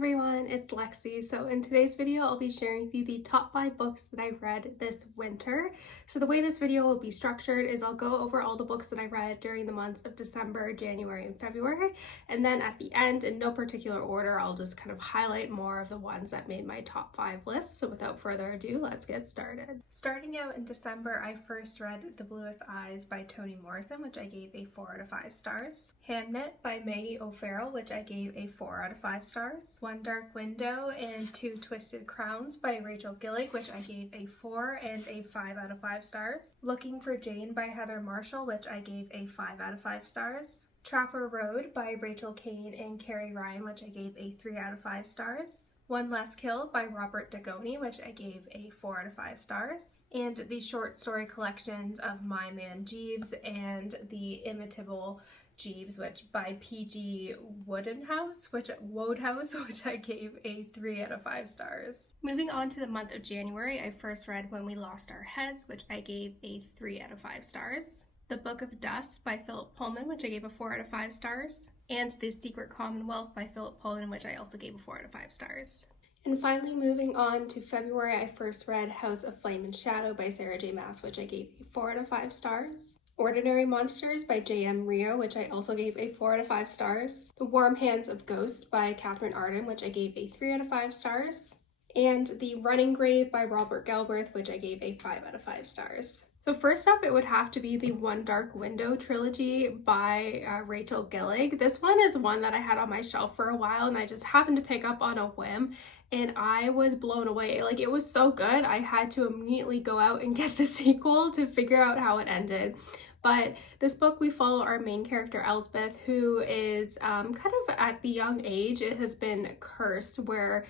everyone, it's Lexi. So in today's video, I'll be sharing with you the top 5 books that I read this winter. So the way this video will be structured is I'll go over all the books that I read during the months of December, January, and February. And then at the end, in no particular order, I'll just kind of highlight more of the ones that made my top 5 list. So without further ado, let's get started. Starting out in December, I first read The Bluest Eyes by Toni Morrison, which I gave a 4 out of 5 stars. Hamnet by Maggie, which I gave a 4 out of 5 stars. One Dark Window and Two Twisted Crowns by Rachel Gillig, which I gave a 4 and a 5 out of 5 stars. Looking for Jane by Heather Marshall, which I gave a 5 out of 5 stars. Trapper Road by Rachel Caine and Carrie Ryan, which I gave a 3 out of 5 stars. One Less Kill by Robert Dugoni, which I gave a 4 out of 5 stars. And the short story collections of Man Jeeves and the Inimitable Jeeves, which by P.G. Wodehouse, which I gave a 3 out of 5 stars. Moving on to the month of January, I first read When We Lost Our Heads, which I gave a 3 out of 5 stars. The Book of Dust by Pullman, which I gave a 4 out of 5 stars. And The Secret Commonwealth by Pullman, which I also gave a 4 out of 5 stars. And finally, moving on to February, I first read House of Flame and Shadow by Sara J. Maas, which I gave a 4 out of 5 stars. Ordinary Monsters by J.M. Miro, which I also gave a 4 out of 5 stars. The Warm Hands of Ghost by Katherine Arden, which I gave a 3 out of 5 stars. And The Running Grave by Robert Galbraith, which I gave a 5 out of 5 stars. So first up, it would have to be the One Dark Window trilogy by Rachel Gillig. This one is one that I had on my shelf for a while and I just happened to pick up on a whim and I was blown away. Like, it was so good, I had to immediately go out and get the sequel to figure out how it ended. But this book, we follow our main character, Elspeth, who is kind of at the young age, it has been cursed, where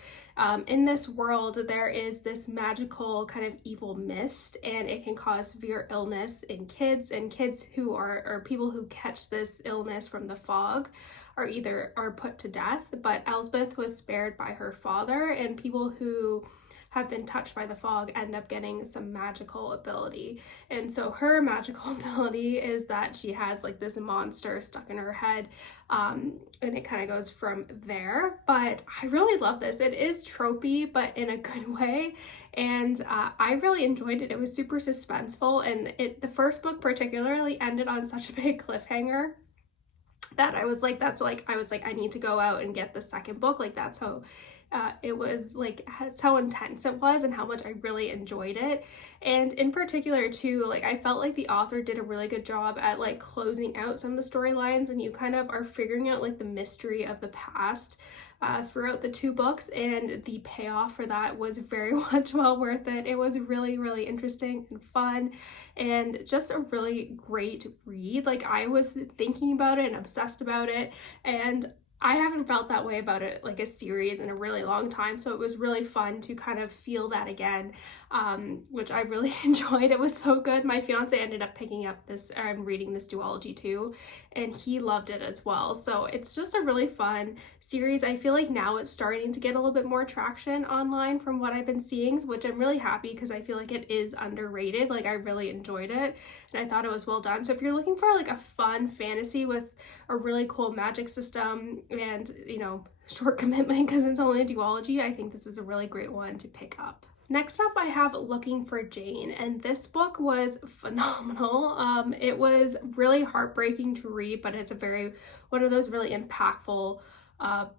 in this world there is this magical kind of evil mist, and it can cause severe illness in kids, and kids who are people who catch this illness from the fog are put to death. But Elspeth was spared by her father, and people who have been touched by the fog end up getting some magical ability. And so her magical ability is that she has like this monster stuck in her head, and it kind of goes from there. But I really love this. It is tropey, but in a good way, and I really enjoyed it. It was super suspenseful, and the first book particularly ended on such a big cliffhanger that I was like, I need to go out and get the second book. Like, that's how it was, like, that's how intense it was and how much I really enjoyed it. And in particular too, like, I felt like the author did a really good job at like closing out some of the storylines, and you kind of are figuring out like the mystery of the past throughout the 2 books, and the payoff for that was very much well worth it. It was really, really interesting and fun and just a really great read. Like, I was thinking about it and obsessed about it, and I haven't felt that way about it, like a series, in a really long time, so it was really fun to kind of feel that again, which I really enjoyed. It was so good. My fiance ended up picking up this and reading this duology too, and he loved it as well. So it's just a really fun series. I feel like now it's starting to get a little bit more traction online from what I've been seeing, which I'm really happy because I feel like it is underrated. Like, I really enjoyed it and I thought it was well done. So if you're looking for like a fun fantasy with a really cool magic system and, you know, short commitment because it's only a duology, I think this is a really great one to pick up. Next up, I have Looking for Jane, and this book was phenomenal. It was really heartbreaking to read, but it's one of those really impactful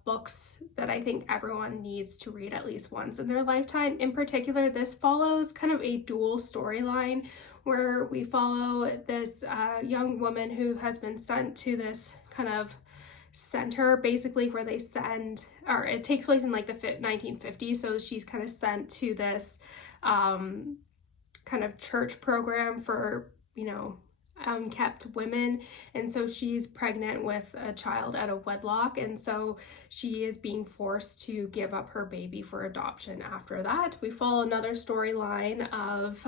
books that I think everyone needs to read at least once in their lifetime. In particular, this follows kind of a dual storyline where we follow this young woman who has been sent to this kind of center, basically, where they send, or it takes place in like the 1950s, so she's kind of sent to this kind of church program for, you know, unkept women, and so she's pregnant with a child out of wedlock, and so she is being forced to give up her baby for adoption. After that, we follow another storyline of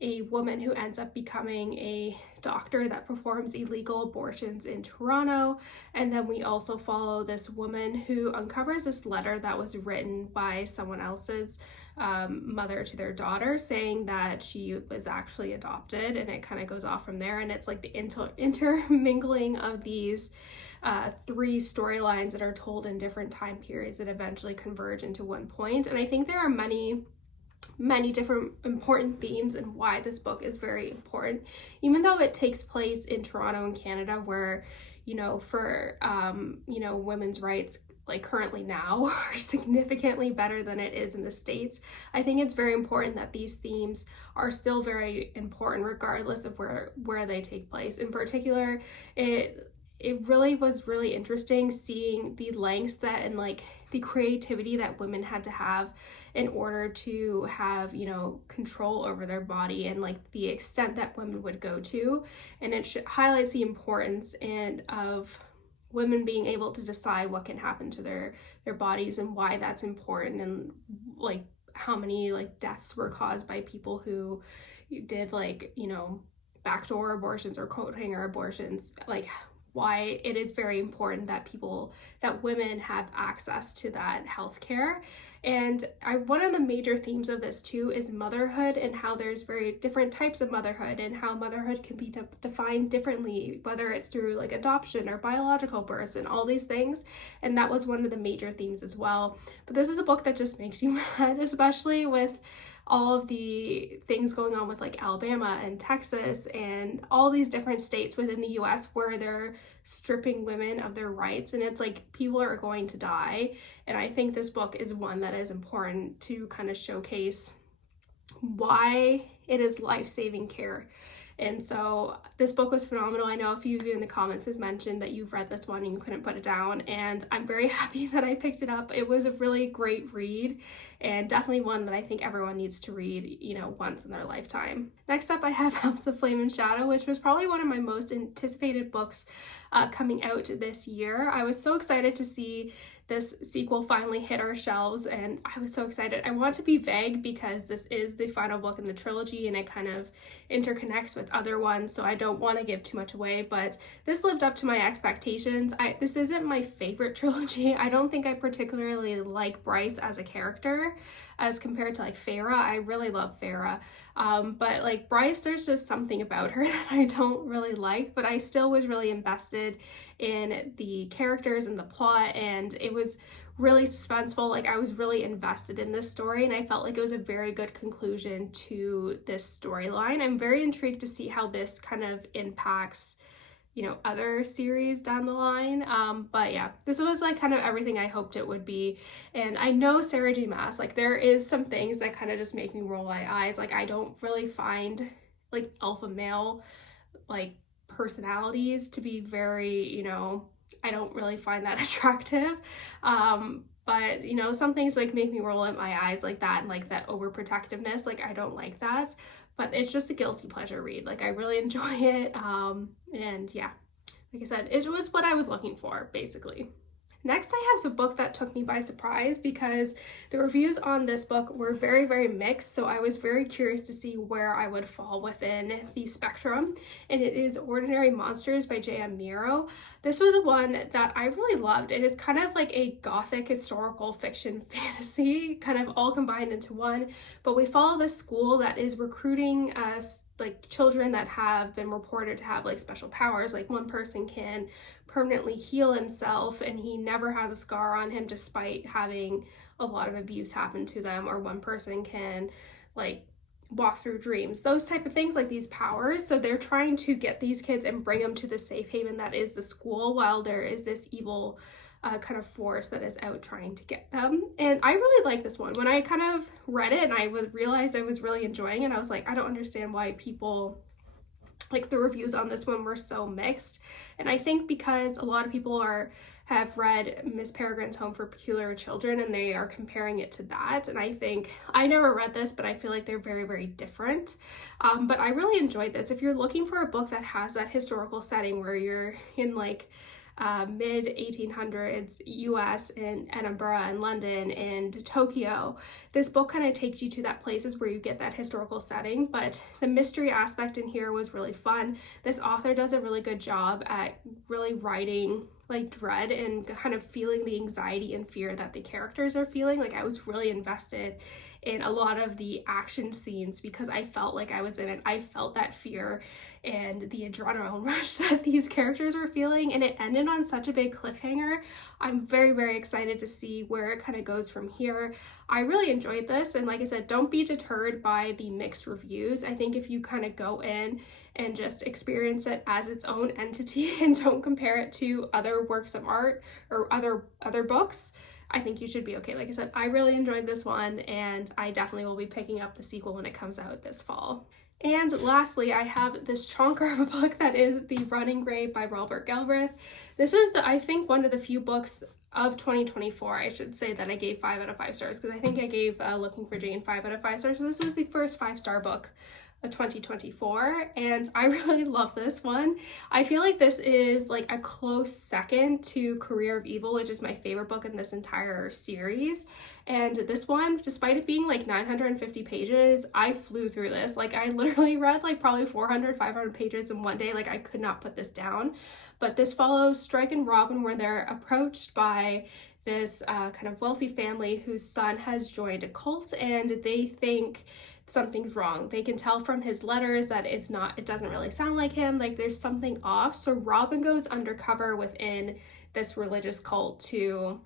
a woman who ends up becoming a doctor that performs illegal abortions in Toronto, and then we also follow this woman who uncovers this letter that was written by someone else's mother to their daughter, saying that she was actually adopted, and it kind of goes off from there. And it's like the intermingling of these three storylines that are told in different time periods that eventually converge into one point. And I think there are many different important themes and why this book is very important, even though it takes place in Toronto and Canada, where, you know, for you know, women's rights like currently now are significantly better than it is in the States. I think it's very important that these themes are still very important regardless of where they take place. In particular, it really was really interesting seeing the lengths that and like the creativity that women had to have in order to have, you know, control over their body, and like the extent that women would go to. And it highlights the importance of women being able to decide what can happen to their bodies and why that's important, and like how many like deaths were caused by people who did like, you know, backdoor abortions or coat hanger abortions, like why it is very important that women have access to that health care. And one of the major themes of this too is motherhood, and how there's very different types of motherhood, and how motherhood can be defined differently, whether it's through like adoption or biological births and all these things. And that was one of the major themes as well. But this is a book that just makes you mad, especially with all of the things going on with like Alabama and Texas and all these different states within the US where they're stripping women of their rights, and it's like people are going to die. And I think this book is one that is important to kind of showcase why it is life-saving care. And so this book was phenomenal. I know a few of you in the comments has mentioned that you've read this one and you couldn't put it down, and I'm very happy that I picked it up. It was a really great read, and definitely one that I think everyone needs to read, you know, once in their lifetime. Next up, I have House of Flame and Shadow, which was probably one of my most anticipated books coming out this year. I was so excited to see this sequel finally hit our shelves, and I was so excited. I want to be vague because this is the final book in the trilogy and it kind of interconnects with other ones, so I don't want to give too much away, but this lived up to my expectations. This isn't my favorite trilogy. I don't think I particularly like Bryce as a character as compared to like Feyre. I really love Feyre, but like Bryce, there's just something about her that I don't really like, but I still was really invested in the characters and the plot, and it was really suspenseful. Like I was really invested in this story, and I felt like it was a very good conclusion to this storyline. I'm very intrigued to see how this kind of impacts, you know, other series down the line. But yeah, this was like kind of everything I hoped it would be. And I know Sara J. Maas, like there is some things that kind of just make me roll my eyes. Like I don't really find like alpha male like personalities to be very, you know, I don't really find that attractive. But you know, some things like make me roll in my eyes like that, and like that overprotectiveness, like I don't like that. But it's just a guilty pleasure read. Like I really enjoy it. And yeah, like I said, it was what I was looking for basically. Next, I have a book that took me by surprise because the reviews on this book were very, very mixed. So I was very curious to see where I would fall within the spectrum. And it is Ordinary Monsters by J.M. Miro. This was one that I really loved. It is kind of like a gothic historical fiction fantasy, kind of all combined into one. But we follow this school that is recruiting like children that have been reported to have like special powers. Like one person can permanently heal himself and he never has a scar on him despite having a lot of abuse happen to them, or one person can like walk through dreams, those type of things, like these powers. So they're trying to get these kids and bring them to the safe haven that is the school, while there is this evil kind of force that is out trying to get them. And I really like this one. When I kind of read it and I realized I was really enjoying it, I was like, I don't understand why people, like the reviews on this one were so mixed. And I think because a lot of people have read Miss Peregrine's Home for Peculiar Children and they are comparing it to that. And I think, I never read this, but I feel like they're very, very different. But I really enjoyed this. If you're looking for a book that has that historical setting where you're in like mid 1800s US in Edinburgh and London and Tokyo, this book kind of takes you to that places where you get that historical setting. But the mystery aspect in here was really fun. This author does a really good job at really writing like dread and kind of feeling the anxiety and fear that the characters are feeling. Like I was really invested in a lot of the action scenes because I felt like I was in it. I felt that fear and the adrenaline rush that these characters were feeling, and it ended on such a big cliffhanger. I'm very, very excited to see where it kind of goes from here. I really enjoyed this, and like I said, don't be deterred by the mixed reviews. I think if you kind of go in and just experience it as its own entity and don't compare it to other works of art or other books, I think you should be okay. Like I said, I really enjoyed this one, and I definitely will be picking up the sequel when it comes out this fall. And lastly, I have this chonker of a book that is The Running Grave by Robert Galbraith. This is, I think, one of the few books of 2024, I should say, that I gave 5 out of 5 stars, because I think I gave Looking for Jane 5 out of 5 stars. So this was the first 5-star book of 2024, and I really love this one. I feel like this is like a close second to Career of Evil, which is my favorite book in this entire series. And this one, despite it being like 950 pages, I flew through this. Like I literally read like probably 400-500 pages in one day. Like I could not put this down. But this follows Strike and Robin, where they're approached by this kind of wealthy family whose son has joined a cult, and they think something's wrong. They can tell from his letters that it doesn't really sound like him, like there's something off. So Robin goes undercover within this religious cult to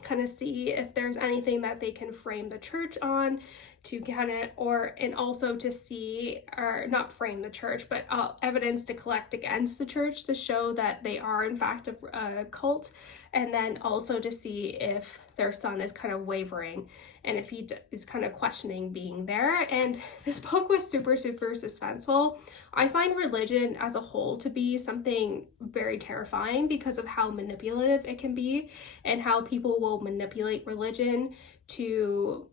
kind of see if there's anything that they can frame the church on, to kind of, and also to see, or not frame the church, but evidence to collect against the church to show that they are in fact a cult, and then also to see if their son is kind of wavering and if he is kind of questioning being there. And this book was super, super suspenseful. I find religion as a whole to be something very terrifying because of how manipulative it can be and how people will manipulate religion to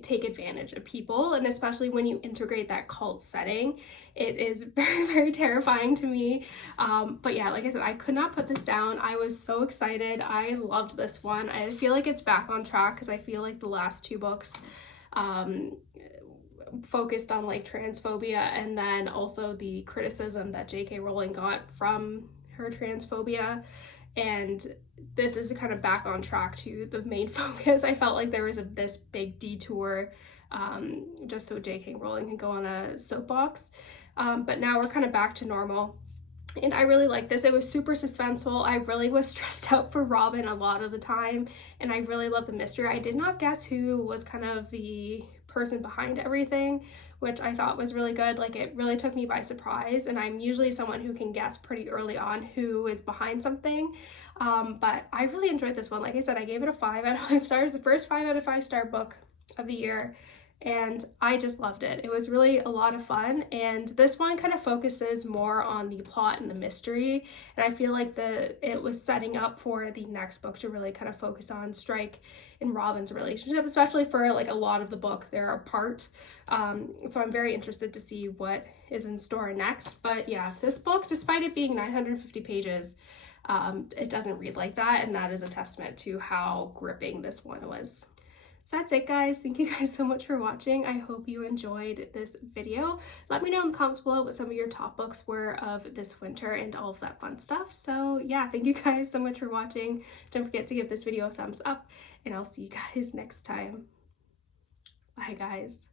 take advantage of people, and especially when you integrate that cult setting, it is very, very terrifying to me. But yeah, like I said, I could not put this down. I was so excited. I loved this one. I feel like it's back on track because I feel like the last 2 books focused on like transphobia, and then also the criticism that J.K. Rowling got from her transphobia. And this is kind of back on track to the main focus. I felt like there was this big detour just so J.K. Rowling can go on a soapbox. But now we're kind of back to normal. And I really like this. It was super suspenseful. I really was stressed out for Robin a lot of the time, and I really love the mystery. I did not guess who was kind of the person behind everything, which I thought was really good. Like it really took me by surprise, and I'm usually someone who can guess pretty early on who is behind something. But I really enjoyed this one. Like I said, I gave it a 5 out of 5 stars, the first 5 out of 5 star book of the year, and I just loved it. It was really a lot of fun, and this one kind of focuses more on the plot and the mystery, and I feel like it was setting up for the next book to really kind of focus on Strike and Robin's relationship, especially for like a lot of the book they're apart. So I'm very interested to see what is in store next. But yeah, this book, despite it being 950 pages, it doesn't read like that, and that is a testament to how gripping this one was. So that's it, guys. Thank you guys so much for watching. I hope you enjoyed this video. Let me know in the comments below what some of your top books were of this winter and all of that fun stuff. So yeah, thank you guys so much for watching. Don't forget to give this video a thumbs up, and I'll see you guys next time. Bye, guys.